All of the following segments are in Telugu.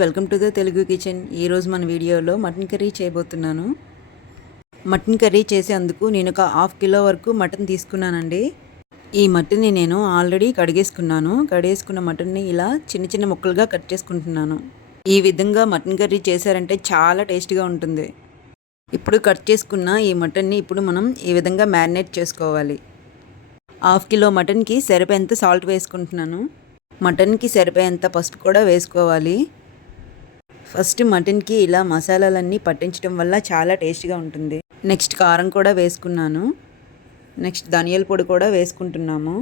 Welcome to the Telugu kitchen. ఈరోజు మన వీడియోలో మటన్ కర్రీ చేయబోతున్నాను. మటన్ కర్రీ చేసేందుకు నేను ఒక హాఫ్ కిలో వరకు మటన్ తీసుకున్నానండి. ఈ మటన్ని నేను ఆల్రెడీ కడిగేసుకున్నాను. కడిగేసుకున్న మటన్ని ఇలా చిన్న చిన్న ముక్కలుగా కట్ చేసుకుంటున్నాను. ఈ విధంగా మటన్ కర్రీ చేశారంటే చాలా టేస్ట్గా ఉంటుంది. ఇప్పుడు కట్ చేసుకున్న ఈ మటన్ని ఇప్పుడు మనం ఈ విధంగా మ్యారినేట్ చేసుకోవాలి. హాఫ్ కిలో మటన్కి సరిపోయేంత సాల్ట్ వేసుకుంటున్నాను. మటన్కి సరిపోయేంత పసుపు కూడా వేసుకోవాలి. ఫస్ట్ మటన్కి ఇలా మసాలాలన్నీ పట్టించడం వల్ల చాలా టేస్ట్గా ఉంటుంది. నెక్స్ట్ కారం కూడా వేసుకున్నాను. నెక్స్ట్ ధనియాల పొడి కూడా వేసుకుంటున్నాము.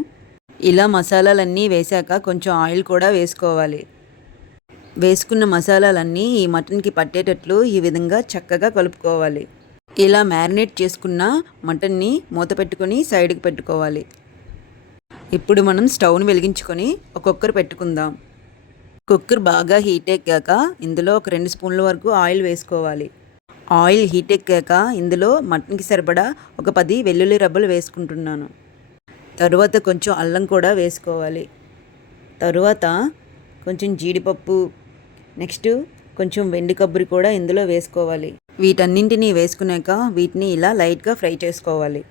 ఇలా మసాలాలన్నీ వేశాక కొంచెం ఆయిల్ కూడా వేసుకోవాలి. వేసుకున్న మసాలాలన్నీ ఈ మటన్కి పట్టేటట్లు ఈ విధంగా చక్కగా కలుపుకోవాలి. ఇలా మ్యారినేట్ చేసుకున్న మటన్ని మూత పెట్టుకొని సైడ్కి పెట్టుకోవాలి. ఇప్పుడు మనం స్టవ్ని వెలిగించుకొని ఒక్కొక్కరు పెట్టుకుందాం. కుక్కర్ బాగా హీట్ ఎక్కాక ఇందులో ఒక రెండు స్పూన్ల వరకు ఆయిల్ వేసుకోవాలి. ఆయిల్ హీట్ ఎక్కాక ఇందులో మటన్కి సరిపడా ఒక పది వెల్లుల్లి రబ్బలు వేసుకుంటున్నాను. తరువాత కొంచెం అల్లం కూడా వేసుకోవాలి. తరువాత కొంచెం జీడిపప్పు నెక్స్ట్ కొంచెం వెండి కొబ్బరి కూడా ఇందులో వేసుకోవాలి. వీటన్నింటినీ వేసుకున్నాక వీటిని ఇలా లైట్గా ఫ్రై చేసుకోవాలి.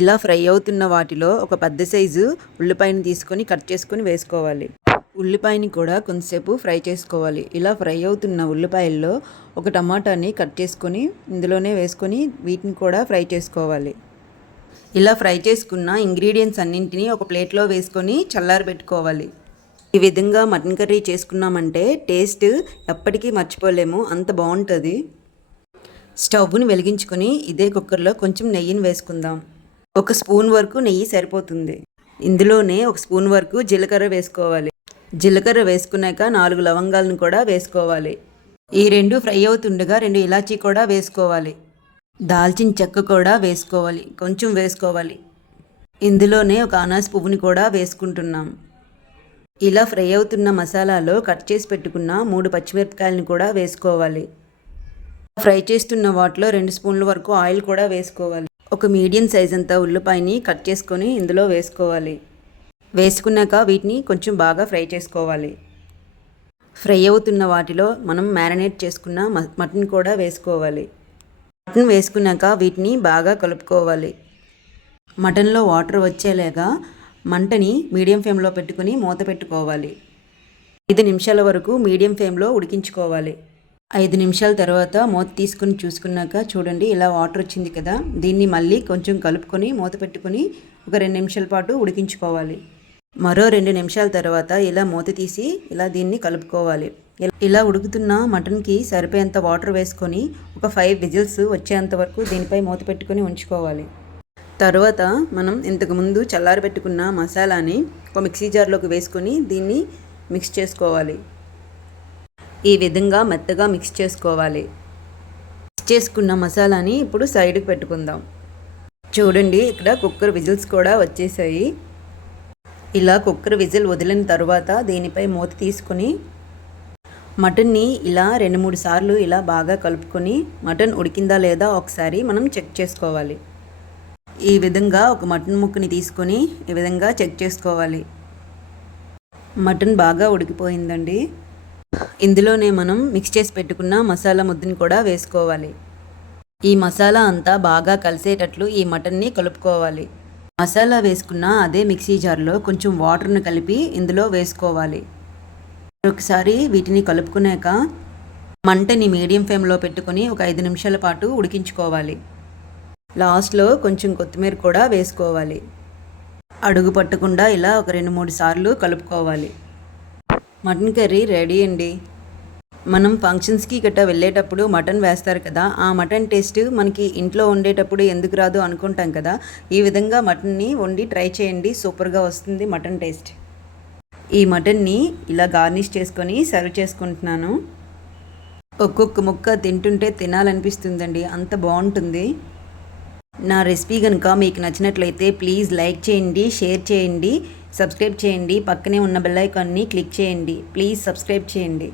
ఇలా ఫ్రై అవుతున్న వాటిలో ఒక పెద్ద సైజు ఉల్లిపాయను తీసుకొని కట్ చేసుకొని వేసుకోవాలి. ఉల్లిపాయని కూడా కొంతసేపు ఫ్రై చేసుకోవాలి. ఇలా ఫ్రై అవుతున్న ఉల్లిపాయల్లో ఒక టమాటాని కట్ చేసుకొని ఇందులోనే వేసుకొని వీటిని కూడా ఫ్రై చేసుకోవాలి. ఇలా ఫ్రై చేసుకున్న ఇంగ్రీడియంట్స్ అన్నింటినీ ఒక ప్లేట్లో వేసుకొని చల్లారబెట్టుకోవాలి ఈ విధంగా మటన్ కర్రీ చేసుకున్నామంటే టేస్ట్ ఎప్పటికీ మర్చిపోలేము. అంత బాగుంటుంది. స్టవ్ని వెలిగించుకొని ఇదే కుక్కర్లో కొంచెం నెయ్యిని వేసుకుందాం. ఒక స్పూన్ వరకు నెయ్యి సరిపోతుంది. ఇందులోనే ఒక స్పూన్ వరకు జీలకర్ర వేసుకోవాలి. జీలకర్ర వేసుకున్నాక నాలుగు లవంగాలను కూడా వేసుకోవాలి. ఈ రెండు ఫ్రై అవుతుండగా రెండు ఇలాచీ కూడా వేసుకోవాలి. దాల్చిన చెక్క కూడా వేసుకోవాలి. కొంచెం వేసుకోవాలి. ఇందులోనే ఒక అనాస్ పువ్వుని కూడా వేసుకుంటున్నాం. ఇలా ఫ్రై అవుతున్న మసాలాలో కట్ చేసి పెట్టుకున్న మూడు పచ్చిమిరపకాయలను కూడా వేసుకోవాలి. ఫ్రై చేస్తున్న వాటిలో రెండు స్పూన్ల వరకు ఆయిల్ కూడా వేసుకోవాలి. ఒక మీడియం సైజ్ అంత ఉల్లిపాయని కట్ చేసుకొని ఇందులో వేసుకోవాలి. వేసుకున్నాక వీటిని కొంచెం బాగా ఫ్రై చేసుకోవాలి. ఫ్రై అవుతున్న వాటిలో మనం మ్యారినేట్ చేసుకున్న మటన్ కూడా వేసుకోవాలి. మటన్ వేసుకున్నాక వీటిని బాగా కలుపుకోవాలి. మటన్లో వాటర్ వచ్చేలాగా మంటని మీడియం ఫ్లేమ్లో పెట్టుకుని మూత పెట్టుకోవాలి. ఐదు నిమిషాల వరకు మీడియం ఫ్లేమ్లో ఉడికించుకోవాలి. ఐదు నిమిషాల తర్వాత మూత తీసుకుని చూసుకున్నాక చూడండి ఇలా వాటర్ వచ్చింది కదా దీన్ని మళ్ళీ కొంచెం కలుపుకొని మూత పెట్టుకొని ఒక రెండు నిమిషాల పాటు ఉడికించుకోవాలి. మరో రెండు నిమిషాల తర్వాత ఇలా మూత తీసి ఇలా దీన్ని కలుపుకోవాలి. ఇలా ఉడుకుతున్న మటన్కి సరిపోయేంత వాటర్ వేసుకొని ఒక ఫైవ్ విజిల్స్ వచ్చేంత వరకు దీనిపై మూత పెట్టుకొని ఉంచుకోవాలి. తర్వాత మనం ఇంతకుముందు చల్లారి పెట్టుకున్న మసాలాని ఒక మిక్సీ జార్లోకి వేసుకొని దీన్ని మిక్స్ చేసుకోవాలి. ఈ విధంగా మెత్తగా మిక్స్ చేసుకోవాలి. మిక్స్ చేసుకున్న మసాలాని ఇప్పుడు సైడ్కి పెట్టుకుందాం. చూడండి ఇక్కడ కుక్కర్ విజిల్స్ కూడా వచ్చేసాయి. ఇలా కుక్కర్ విజిల్ వదిలిన తర్వాత దీనిపై మూత తీసుకొని మటన్ని ఇలా రెండు మూడు సార్లు ఇలా బాగా కలుపుకొని మటన్ ఉడికిందా లేదా ఒకసారి మనం చెక్ చేసుకోవాలి. ఈ విధంగా ఒక మటన్ ముక్కని తీసుకొని ఈ విధంగా చెక్ చేసుకోవాలి. మటన్ బాగా ఉడికిపోయిందండి. ఇందులోనే మనం మిక్స్ చేసి పెట్టుకున్న మసాలా ముద్దని కూడా వేసుకోవాలి. ఈ మసాలా అంతా బాగా కలిసేటట్లు ఈ మటన్ని కలుపుకోవాలి. మసాలా వేసుకున్న అదే మిక్సీ జార్లో కొంచెం వాటర్ను కలిపి ఇందులో వేసుకోవాలి. ఒకసారి వీటిని కలుపుకున్నాక మంటని మీడియం ఫ్లేమ్లో పెట్టుకొని ఒక ఐదు నిమిషాల పాటు ఉడికించుకోవాలి. లాస్ట్లో కొంచెం కొత్తిమీర కూడా వేసుకోవాలి. అడుగు పట్టకుండా ఇలా ఒక రెండు మూడు సార్లు కలుపుకోవాలి. మటన్ కర్రీ రెడీ అండి. మనం ఫంక్షన్స్కి గట్టా వెళ్ళేటప్పుడు మటన్ వేస్తారు కదా ఆ మటన్ టేస్ట్ మనకి ఇంట్లో వండేటప్పుడు ఎందుకు రాదు అనుకుంటాం కదా ఈ విధంగా మటన్ని వండి ట్రై చేయండి సూపర్గా వస్తుంది మటన్ టేస్ట్. ఈ మటన్ని ఇలా గార్నిష్ చేసుకొని సర్వ్ చేసుకుంటున్నాను. ఒక్కొక్క ముక్క తింటుంటే తినాలనిపిస్తుందండి అంత బాగుంటుంది. నా రెసిపీ కనుక మీకు నచ్చినట్లయితే ప్లీజ్ లైక్ చేయండి షేర్ చేయండి సబ్స్క్రైబ్ చేయండి పక్కనే ఉన్న బెల్ ఐకాన్ని క్లిక్ చేయండి ప్లీజ్ సబ్స్క్రైబ్ చేయండి.